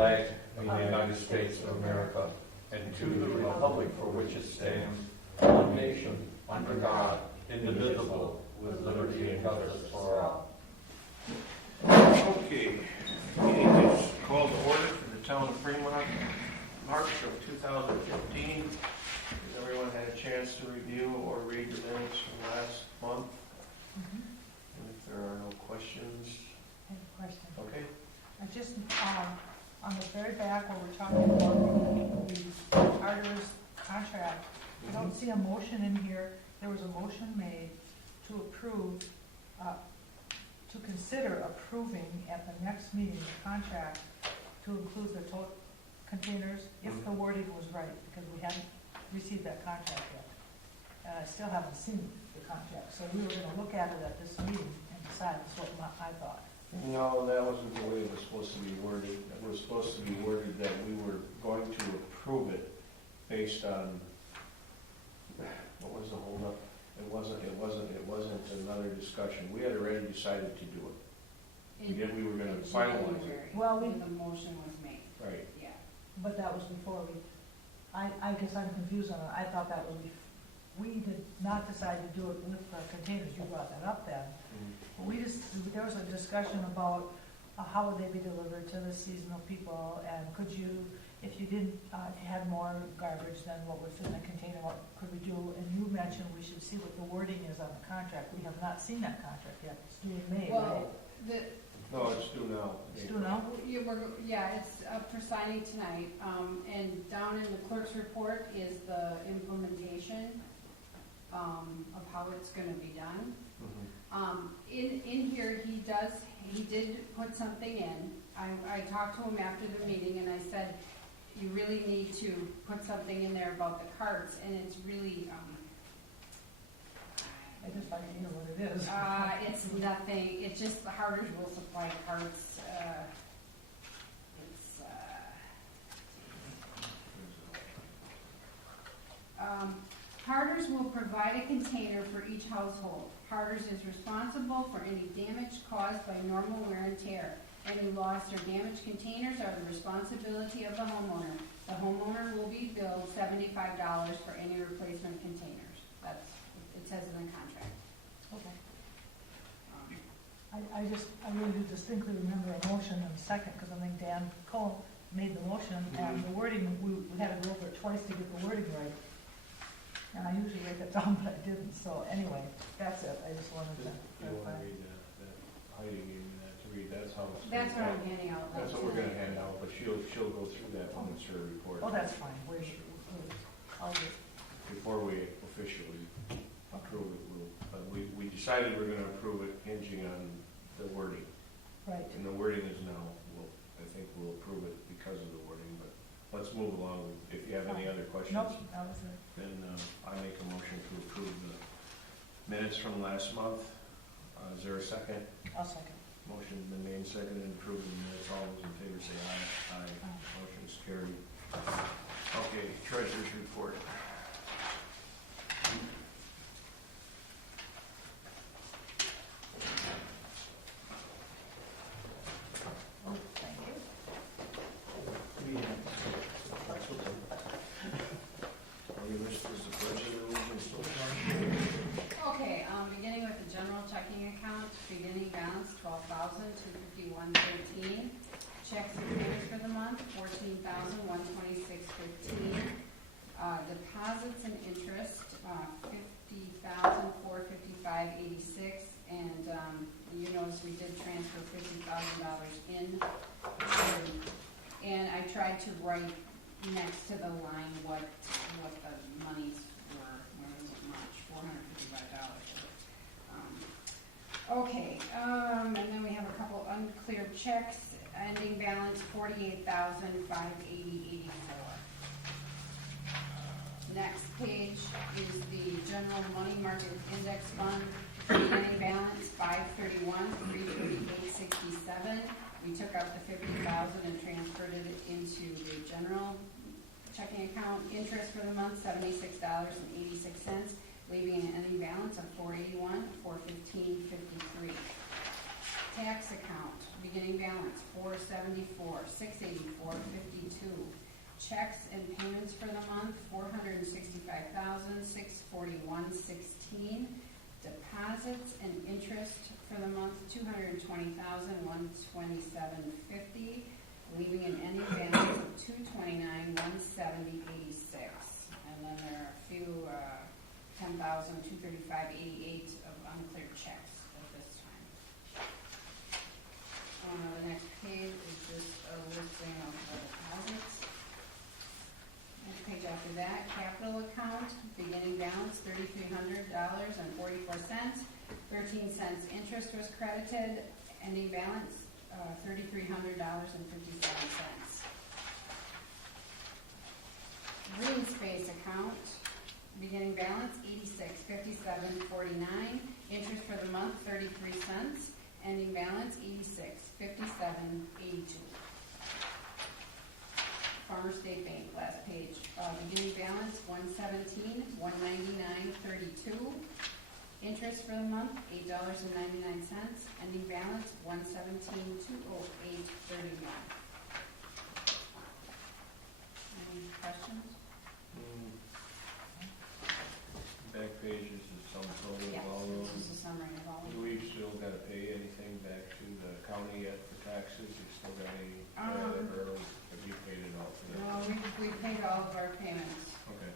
flag of the United States of America and to the republic for which it stands, one nation, under God, indivisible, with liberty and justice for all. Okay, meeting is called to order for the town of Fremont, March of 2015. Has everyone had a chance to review or read the minutes from last month? And if there are no questions, I have a question. okay. I just, on the very back where we're talking about the Carter's contract, I don't see a motion in here. There was a motion made to approve, to consider approving at the next meeting the contract to include the total containers, if the wording was right, because we hadn't received that contract yet. And I still haven't seen the contract, so we were gonna look at it at this meeting and decide. That's what I thought. No, that wasn't the way it was supposed to be worded. It was supposed to be worded that we were going to approve it based on, what was the holdup? It wasn't another discussion. We had already decided to do it. We were gonna finalize it. Well, when the motion was made. Right. Yeah. But that was before we, I guess I'm confused on it. I thought that was, we did not decide to do it with the containers. You brought that up then. But there was a discussion about how would they be delivered to the seasonal people, and could you, if you didn't, had more garbage than what was in the container, what could we do? And you mentioned we should see what the wording is on the contract. We have not seen that contract yet. It's due in May, right? Well, No, it's due now. It's due now? it's up for signing tonight, and down in the clerk's report is the implementation of how it's gonna be done. In here, he did put something in. I talked to him after the meeting and I said, you really need to put something in there about the carts, and it's really, I just like to know what it is. it's nothing, it's just the Harders will supply carts, Harders will provide a container for each household. Harders is responsible for any damage caused by normal wear and tear. Any lost or damaged containers are the responsibility of the homeowner. The homeowner will be billed $75 for any replacement containers. It says in the contract. Okay. I really do distinctly remember a motion and a second, because I think Dan Cole made the motion, and the wording, we had to go over it twice to get the wording right. And I usually write that down, but I didn't, so anyway, that's it. I just wanted to You want clarify. to read that Heidi gave me that to read, that's how it's. That's what I'm handing out. That's what we're gonna hand out, but she'll go through that when it's her report. Oh, that's fine. I'll just, Before we officially approve it, we decided we're gonna approve it hinging on the wording. right. And the wording is now, I think we'll approve it because of the wording, but let's move along. If you have any other questions. Nope, that was it. Then I make a motion to approve the minutes from last month. Is there a second? I'll second. Motion's been made, seconded, and approved the minutes. All those in favor say aye. Aye. Motion's carried. Okay, treasurer's report. Oh, thank you. Our list is the pledge of allegiance so far. Okay, beginning with the general checking account, beginning balance $12,251.13. Checks and payments for the month $14,126.15. Deposits and interest $50,455.86. And you notice we did transfer $50,000 in. And I tried to write next to the line what the monies were. There wasn't much, $455. Okay, and then we have a couple uncleared checks. Ending balance $48,580.84. Next page is the general money market index fund. Beginning balance $531,338.67. We took out the $50,000 and transferred it into the general checking account. Interest for the month $76.86, leaving an ending balance of $481,415.53. Tax account beginning balance $474,684, checks and payments for the month, $465,641.16. Deposits and interest for the month, $220,127.50, leaving an ending balance of $229,170.86. And then there are a few $10,235.88 of uncleared checks at this time. The next page is just a listing of the deposits. Next page after that, capital account, beginning balance $3,300.44. 13 cents interest was credited, ending balance $3,300.57. Green space account, beginning balance $86.57.49. Interest for the month 33 cents. Ending balance $86.57.82. Farmer State Bank, last page. Beginning balance $117.199.32. Interest for the month $8.99. Ending balance $117.208.31. Any questions? Back page is the sum total of all This those. is a summary of all of Do them. we still gotta pay anything back to the county yet for taxes? You still got any, or have you paid it all for that? No, we paid all of our payments. Okay.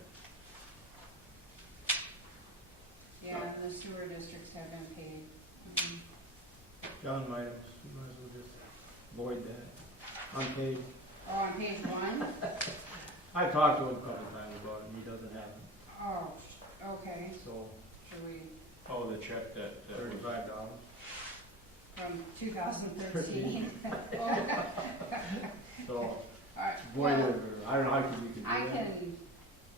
Yeah, the sewer districts have been paid. John might as well just void that. Unpaid. Oh, on page 1? I talked to him a couple times about it, and he doesn't have it, Oh, okay. so Should we, Oh, the check that was, $35. from 2013? Oh, So, all right, void it, well, or I don't know how you can do I that. can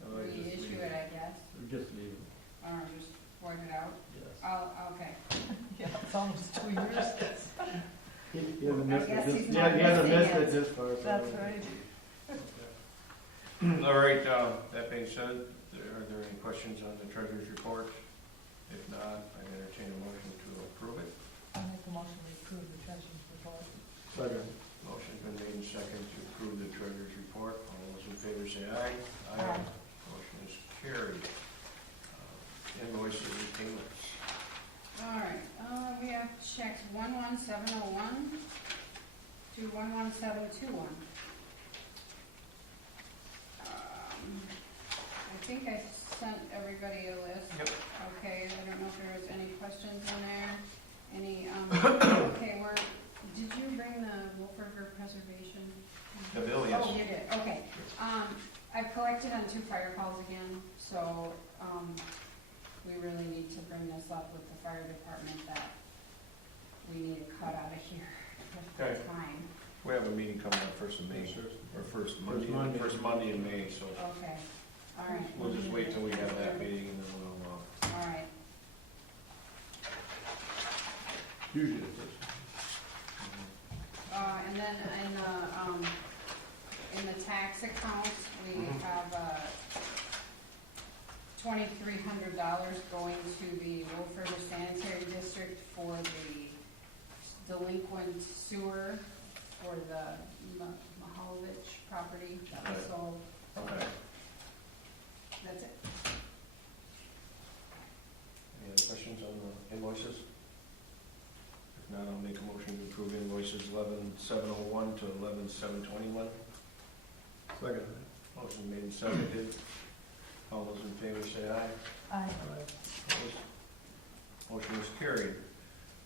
Otherwise, just reissue leave it, I guess, Or just leave it, or just void it out. yes. Okay. Yeah, it's almost 2 years. He hasn't missed I guess it, he's this, not he hasn't missing missed it. it this far, so. That's right. all right, that being said, are there any questions on the treasurer's report? If not, I entertain a motion to approve it. I make a motion to approve the treasurer's report. Second. Motion's been made second to approve the treasurer's report. All those in favor say aye. Aye. Motion is carried. Invoices and payments. All right, we have checks 11701 to 11721. I think I sent everybody a list. Yep. Okay, I don't know if there was any questions in there, any, okay, did you bring the Wolford Preservation? The bill, yes. Oh, you did, okay. I've collected on 2 fire calls again, so, we really need to bring this up with the fire department that we need to cut out of here Okay. at the time. We have a meeting coming up first of May, or first Monday in May, so Okay, all right. we'll just wait till we have that meeting and then we'll, All right, Usually it's this. and then in the tax account, we have, $2,300 going to the Wolford Sanitary District for the delinquent sewer for the Mahalovich property that was sold. okay. That's it. Any other questions on the invoices? If not, I'll make a motion to approve invoices 11,701 to 11,721. Second. Motion made and seconded. All those in favor say aye. Aye. Opposed? Motion is carried.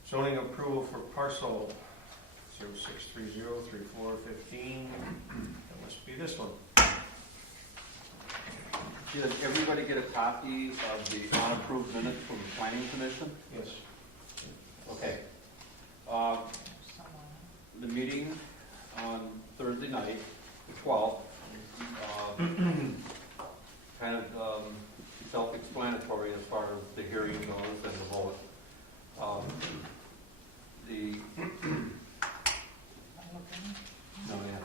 Zoning approval for parcel 06303415. That must be this one. Did everybody get a copy of the unapproved minutes from the planning commission? Yes. Okay. Someone. The meeting on Thursday night, the 12th, kind of self-explanatory as far as the hearing goes and the vote. I'm looking. No, yeah.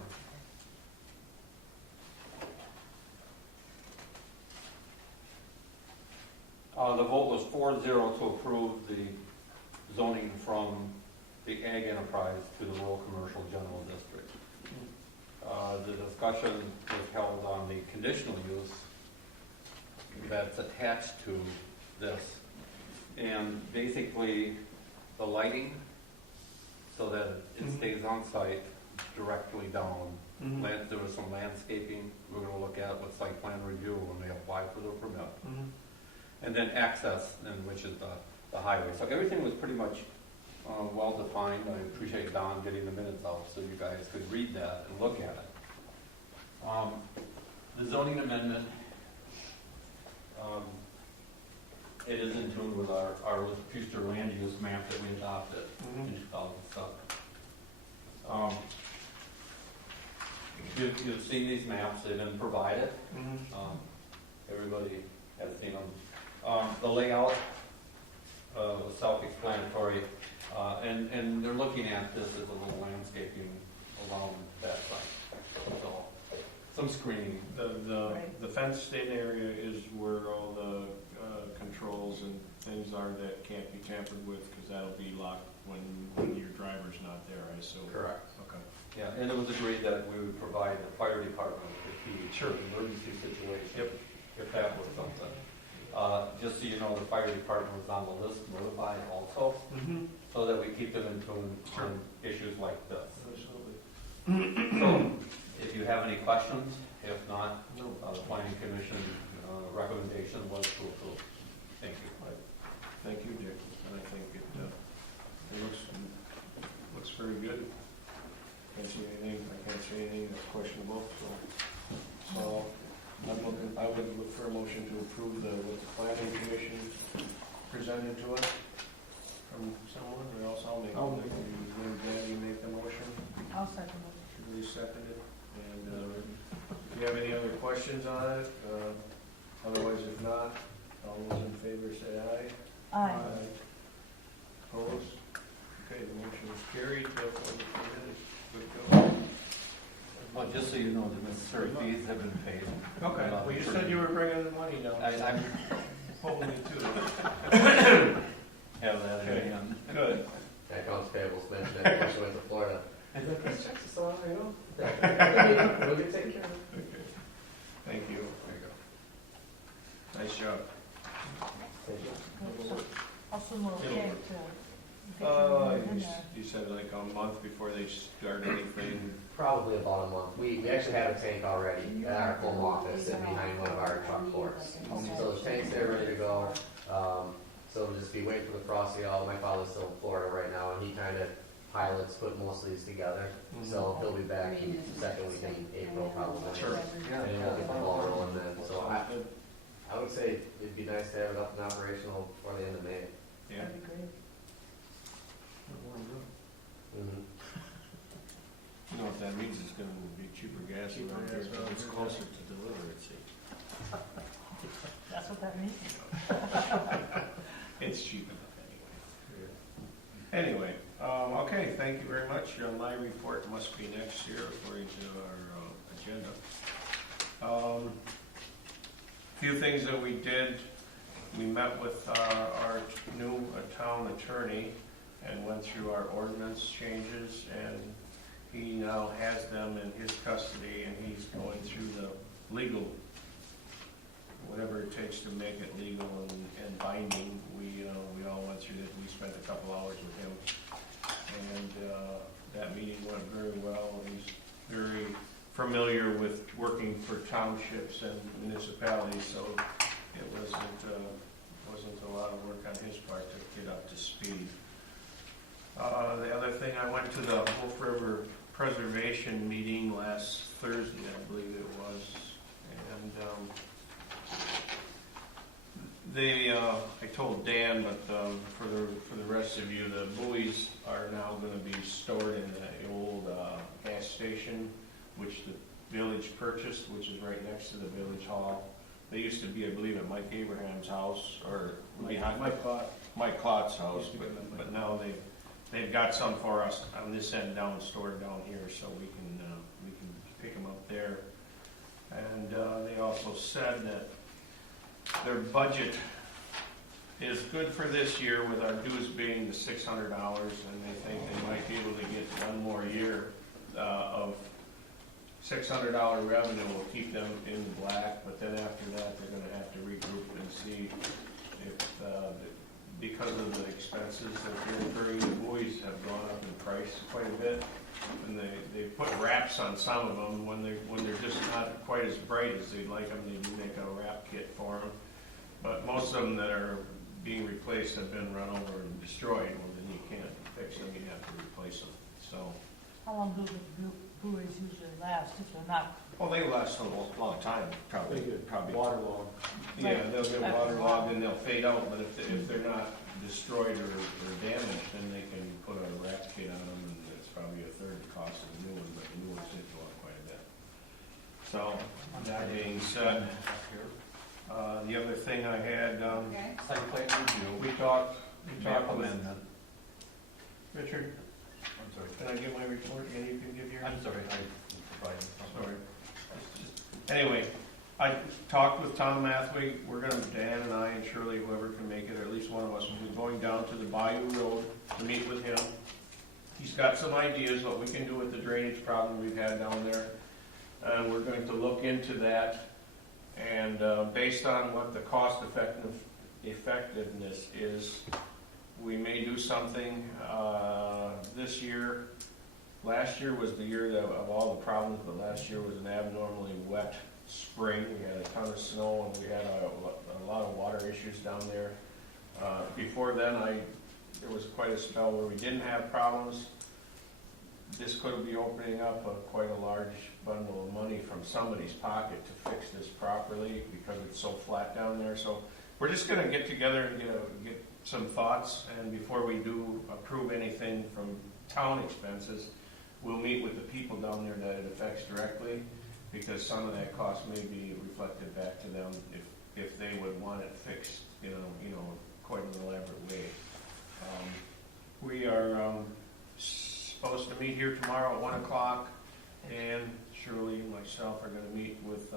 The vote was 4-0 to approve the zoning from the ag enterprise to the rural commercial general district. The discussion was held the conditional use that's attached to this. And basically, the lighting, so that it stays on site directly down. There was some landscaping we're gonna look at with site plan review when they apply for the permit. And then access, and which is the highway. So everything was pretty much well defined. I appreciate Don getting the minutes out so you guys could read that and look at it. The zoning amendment, it is in tune with our future land use map that we adopted in 2007. You've seen these maps, they've been provided. Everybody has seen them. The layout was self-explanatory, and they're looking at this as a little landscaping along that site. So, some screening. The fenced-in area is where all the controls and things are that can't be tampered with, because that'll be locked when your driver's not there, I assume. Correct. Okay. Yeah, and it was agreed that we would provide the fire department with the Sure. emergency situation. Yep. If that was something. Just so you know, the fire department was on the list notified also, so that we keep them in tune on issues like this. Absolutely. So, if you have any questions, if not, the planning commission recommendation was to approve. Thank you. Thank you, Dick. And I think it looks very good. I can't see anything that's questionable, so I would look for a motion to approve what the planning commission presented to us from someone, or else I'll make it. Danny make the motion, I'll second it. Shirley seconded, and if you have any other questions on it, otherwise if not, all those in favor say aye. Aye. Opposed? Okay, the motion is carried, therefore the permit is good to go. Well, just so you know, the necessary fees have been paid. Okay, well, you said you were bringing the money down. I'm holding it to have that in hand. Good. Accounts payables mentioned that when she went to Florida. And like, this check's still out, you know? We'll get taken care of. Okay. Thank you. There you go. Nice job. Thank you. Also, more It'll okay work. to get them in You there. you said like a month before they start anything. Probably about a month. We actually have a tank already at our home office and behind one of our truck courts. So the tank's there ready to go. So we'll just be waiting for the frost to get out. My father's still in Florida right now, and he kind of pilots, put most of these together. So he'll be back in the second week in April probably. Sure. And then we'll get the ball rolling then. So I would say it'd be nice to have it up and operational before the end of May. Yeah. That'd be great. Mm-hmm. You know what that means? It's going to be cheaper gas around here. It's closer to deliver it, see. That's what that means? It's cheap enough anyway. Anyway, okay, thank you very much. My report must be next year according to our agenda. Few things that we did. We met with our new town attorney and went through our ordinance changes, and he now has them in his custody, and he's going through the legal, whatever it takes to make it legal and binding. We all went through it. We spent a couple hours with him, and that meeting went very well. He's very familiar with working for townships and municipalities, so it wasn't a lot of work on his part to get up to speed. The other thing, I went to the Wolf River Preservation meeting last Thursday, I believe it was, and I told Dan, but for the rest of you, the buoys are now going to be stored in the old gas station, which the village purchased, which is right next to the village hall. They used to be, I believe, at Mike Abraham's house, or behind Mike Klotz's house, but now they've got some for us on this end down, stored down here, so we can pick them up there. And they also said that their budget is good for this year, with our dues being the $600, and they think they might be able to get one more year of $600 revenue will keep them in the black, but then after that, they're gonna have to regroup and see if, because of the expenses that they're incurring, the buoys have gone up in price quite a bit. And they put wraps on some of them when they're just not quite as bright as they'd like them. They do make a wrap kit for them. But most of them that are being replaced have been run over and destroyed. Well, then you can't fix them, you have to replace them. So, How long do the buoys usually last if they're not? well, they last a long time, probably. Waterlogged. Yeah, they'll get waterlogged and they'll fade out, but if they're not destroyed or damaged, then they can put a wrap kit on them, and it's probably a third the cost of the new one, but the new ones did go up quite a bit. So, that being said, the other thing I had, Okay. Site plan review, we talked map with amendment. Richard, I'm sorry. can I give my report and you can give yours? I'm sorry, I provided something. Sorry. Anyway, I talked with Tom Mathwig. We're gonna, Dan and I and Shirley, whoever can make it, or at least one of us, will be going down to the Bayou Road to meet with him. He's got some ideas what we can do with the drainage problem we've had down there. And we're going to look into that. And based on what the cost effectiveness is, we may do something this year. Last year was the year that, of all the problems, but last year was an abnormally wet spring. We had a ton of snow and we had a lot of water issues down there. Before then, there was quite a spell where we didn't have problems. This could be opening up quite a large bundle of money from somebody's pocket to fix this properly because it's so flat down there. So we're just going to get together and get some thoughts, and before we do approve anything from town expenses, we'll meet with the people down there that it affects directly, because some of that cost may be reflected back to them if they would want it fixed, quite an elaborate way. We are supposed to meet here tomorrow at 1 o'clock, and Shirley and myself are going to meet with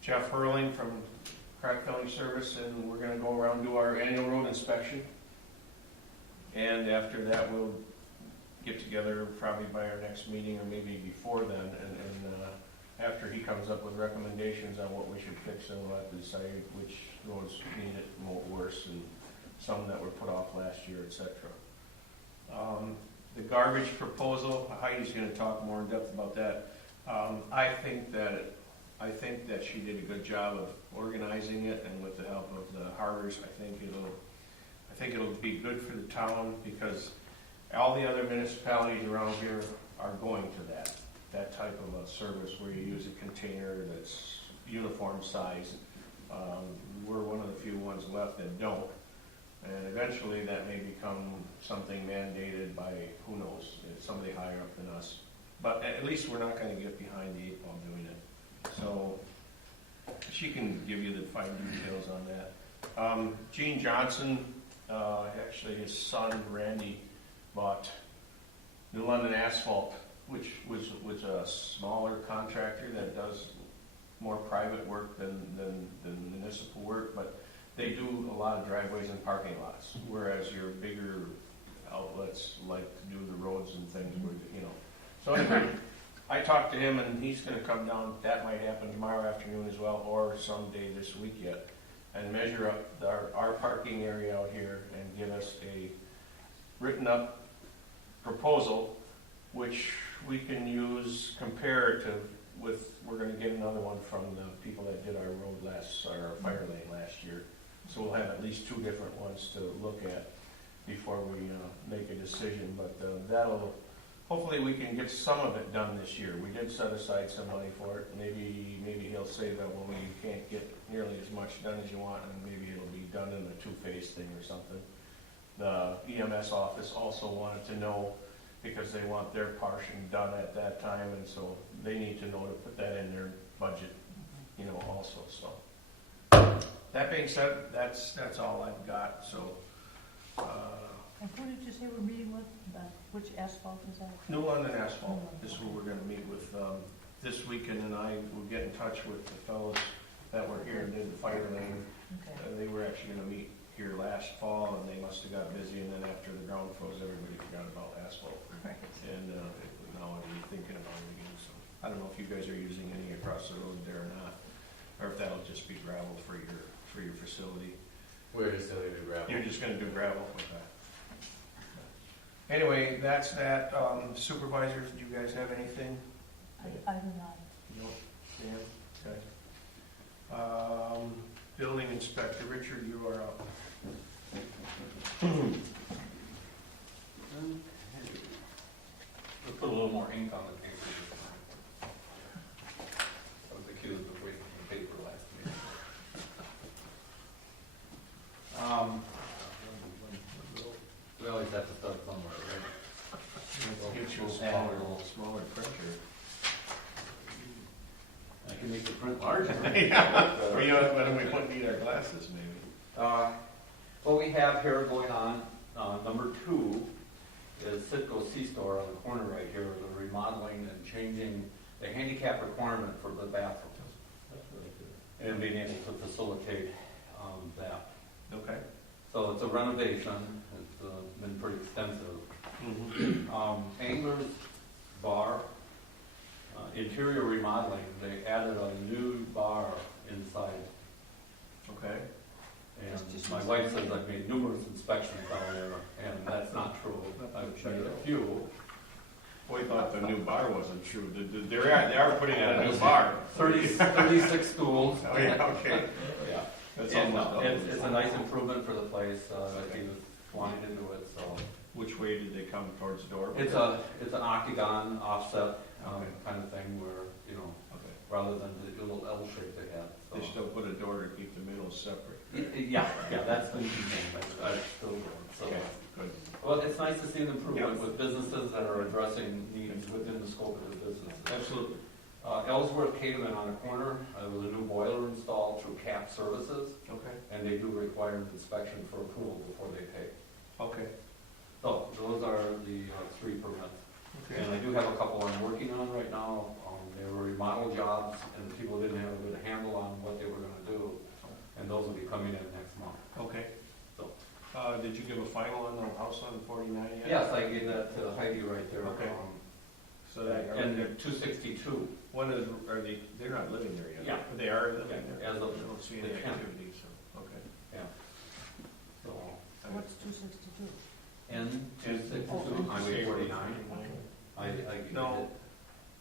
Jeff Hurling from Crack Filling Service, and we're going to go around and do our annual road inspection. And after that, we'll get together probably by our next meeting or maybe before then, and after he comes up with recommendations on what we should fix, and we'll have to decide which roads need it worse and some that were put off last year, etc. The garbage proposal, Heidi's going to talk more in depth about that. I think that she did a good job of organizing it, and with the help of the harbors, I think it'll be good for the town, because all the other municipalities around here are going to that type of a service where you use a container that's uniform size. We're one of the few ones left that don't, and eventually that may become something mandated by, who knows, somebody higher up than us. But at least we're not going to get behind the eight ball doing it. So she can give you the fine details on that. Gene Johnson, actually his son Randy, bought New London Asphalt, which was a smaller contractor that does more private work than municipal work, but they do a lot of driveways and parking lots, whereas your bigger outlets like to do the roads and things where, So anyway, I talked to him, and he's going to come down. That might happen tomorrow afternoon as well, or someday this week yet, and measure up our parking area out here and give us a written up proposal, which we can use comparative with. We're going to get another one from the people that did our fire lane last year. So we'll have at least two different ones to look at before we make a decision. But hopefully we can get some of it done this year. We did set aside some money for it. Maybe he'll say that, well, you can't get nearly as much done as you want, and maybe it'll be done in a two-phase thing or something. The EMS office also wanted to know, because they want their portion done at that time, and so they need to know to put that in their budget, also. So that being said, that's all I've got. So. And who did you say we're meeting with? Which asphalt is that? New London Asphalt is who we're going to meet with this weekend, and I will get in touch with the fellows that were here and did the fire lane. Okay. They were actually going to meet here last fall, and they must have got busy, and then after the ground froze, everybody forgot about asphalt. Right. And now I'm thinking about it again. So I don't know if you guys are using any across the road there or not, or if that'll just be gravel for your facility. We're just gonna do gravel. You're just gonna do gravel with that. Anyway, that's that. Supervisors, do you guys have anything? I do not. No. Dan? Okay. Building inspector, Richard, you are up. Let's put a little more ink on the paper this time. I was accused of wasting the paper last meeting. We always have to start somewhere, right? Get you a smaller printer. I can make the print larger. Yeah, or you know, when we wouldn't need our glasses, maybe. What we have here going on, number 2, is Citgo C-Store on the corner right here, the remodeling and changing the handicap requirement for the bathrooms. And being able to facilitate that. Okay. So it's a renovation, it's been pretty extensive. Angler's Bar, interior remodeling, they added a new bar inside. Okay. And my wife says I've made numerous inspections down there, and that's not true. I've made a few. We thought the new bar wasn't true. They are putting in a new bar. 36 stools. Oh, yeah, okay. Yeah. That's And almost double. it's a nice improvement for the place, he was wanting to do it, so. Which way did they come, towards the door? It's an octagon offset, kind of thing where, you know, Okay. rather than the little L shape they had. They still put a door to keep the middle separate. Yeah, that's been the thing, but it's still going, so. Okay, good. Well, it's nice to see an improvement Yeah. with businesses that are addressing needs within the scope of the business. Absolutely. Ellsworth Caveman on the corner, with a new boiler installed through CAP Services, Okay. and they do require an inspection for approval before they pay. Okay. So those are the 3 permits. Okay. And I do have a couple I'm working on right now. They were remodel jobs, and people didn't have a good handle on what they were gonna do, and those will be coming in next month. Okay. So. Did you give a final on the house on 49 yet? Yes, I gave that to Heidi right there. Okay. So that, And they're 262. are they, they're not living there yet? Yeah. They are living Yeah, there? as of I don't see any the 10th. activity, so, okay. So, What's 262? and 262, Highway 49. I No,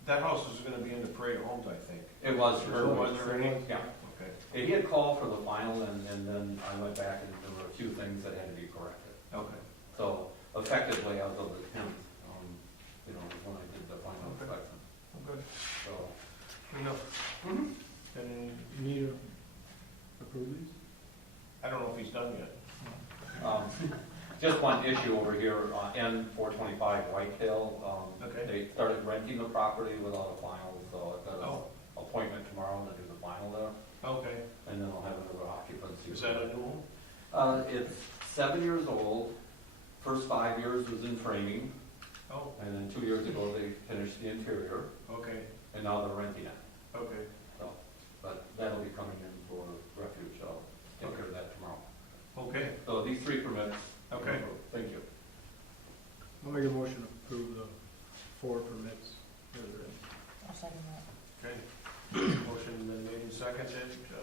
that house is gonna be in the parade of homes, I think. It was. Or was there any? Yeah. Okay, And he had called for the final, and then I went back and there were a few things that had to be corrected. okay. So effectively, as of the 10th, you know, when I did the final Okay. inspection. Good. So, Enough. And You need to approve these? I don't know if he's done yet. just one issue over here on N425 Whitetail. Okay. They started renting the property without a final, so I've got Oh, an appointment tomorrow to do the final there, okay. and then I'll have another occupancy. Is that a new home? It's 7 years old. First 5 years was in framing, Oh, and then 2 years ago they finished the interior, okay, and now they're renting it. okay. So, but that'll be coming in for refuge. I'll take care of that tomorrow. Okay, So these 3 permits. okay. Thank you. I'll make a motion to approve the 4 permits. that are in. I'll second that. Okay. Motion been made and seconded. I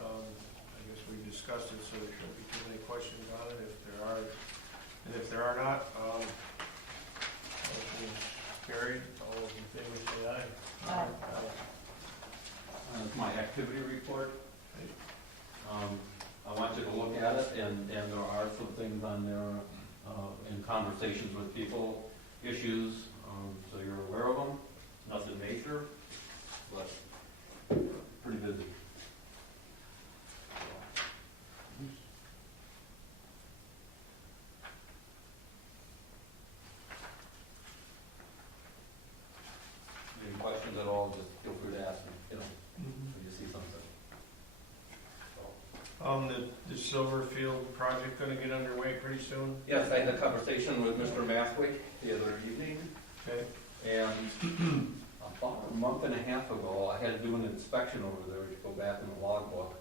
guess we discussed it, so there shouldn't be too many questions on it. If there are not, motion carried. All those in favor say aye. Aye. That's my activity report. I want you to look at it, and there are some things on there in conversations with people, issues, so you're aware of them. Nothing major, but pretty busy. Any questions at all, just feel free to ask me, you know, if you see something. So. The Silverfield project gonna get underway pretty soon? Yes, I had a conversation with Mr. Mathwick the other evening, Okay. and about a month and a half ago, I had to do an inspection over there to go back in the logbook.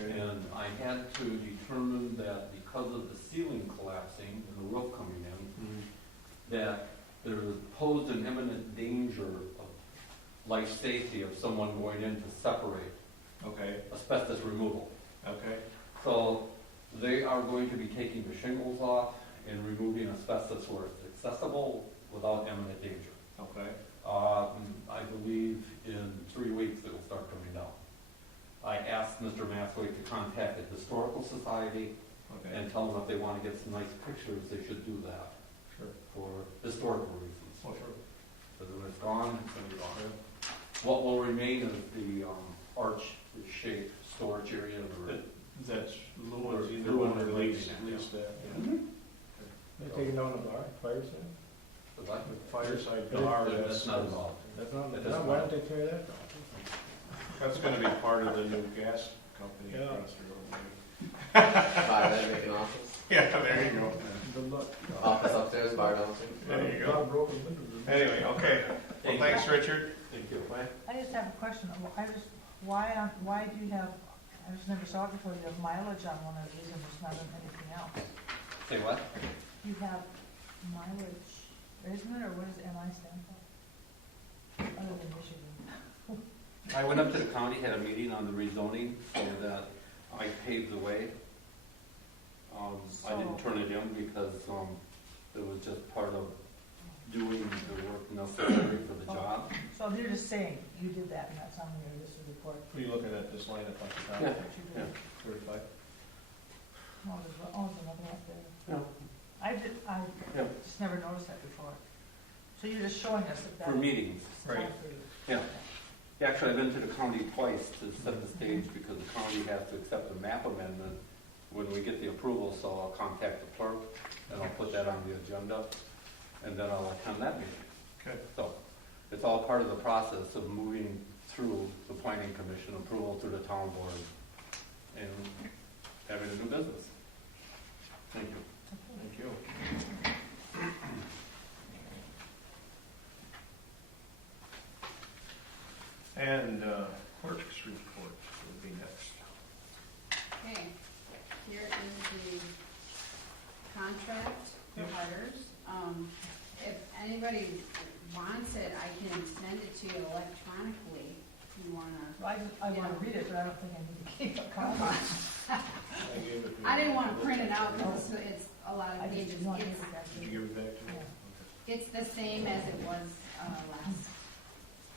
And I had to determine that because of the ceiling collapsing and the roof coming in, that there was posed an imminent danger of life safety of someone going in to separate Okay, asbestos removal. okay, So they are going to be taking the shingles off and removing asbestos where it's accessible without imminent danger. okay, I believe in 3 weeks it will start coming down. I asked Mr. Mathway to contact the Historical Society okay. and tell them if they want to get some nice pictures, they should do that Sure. for historical reasons. Oh, sure. Because when it's gone, it's going to be gone. What will remain is the arch-shaped storage area. That's Lewin's, They're either one one or of least, the- at least that, yeah. Mhm. They're taking down the bar, fire sale? But that- The fireside bar, That's not involved. That's not, It doesn't why matter. don't they tear that down? that's gonna be part of the new gas company Yeah. across the road. maybe. Buy that, make an office. Yeah, there you go. Good luck. Office upstairs, bar downstairs. There you go. Bar broken windows. Anyway, okay. Well, thanks, Richard. Thank you. I just have a question. Why do you have, I just never saw it before, you have mileage on one of these and there's not on anything else? Say what? You have mileage, isn't it, or what does MI stand for? Other than Michigan. I went up to the county, had a meeting on the rezoning, so that I paved the way. I didn't turn it in because it was just part of doing the work necessary for the job. So you're just saying you did that and that's on your list of report? Are you looking at this line up at the top? Yeah. That you did? 35? There's another up there. Yeah. I Yeah. just never noticed that before. So you're just showing us that For that's meetings. Right. time for you. Yeah. Actually, I've been to the county twice to set the stage because the county has to accept the map amendment when we get the approval, so I'll contact the clerk and I'll put that on the agenda and then I'll attend that meeting. Okay. So it's all part of the process of moving through the planning commission approval through the town board and having a new business. Thank you. Thank you. And clerk's report will be next. Okay, here is the contract for Yep. hires. If anybody wants it, I can send it to you electronically if you wanna. I want to read it, but I don't think I need to keep a copy. I gave it to I you. didn't wanna print it out because it's a lot I of pages. just want to give It's, it back to Did you you. give it back to me? Yeah. Okay. it's the same as it was last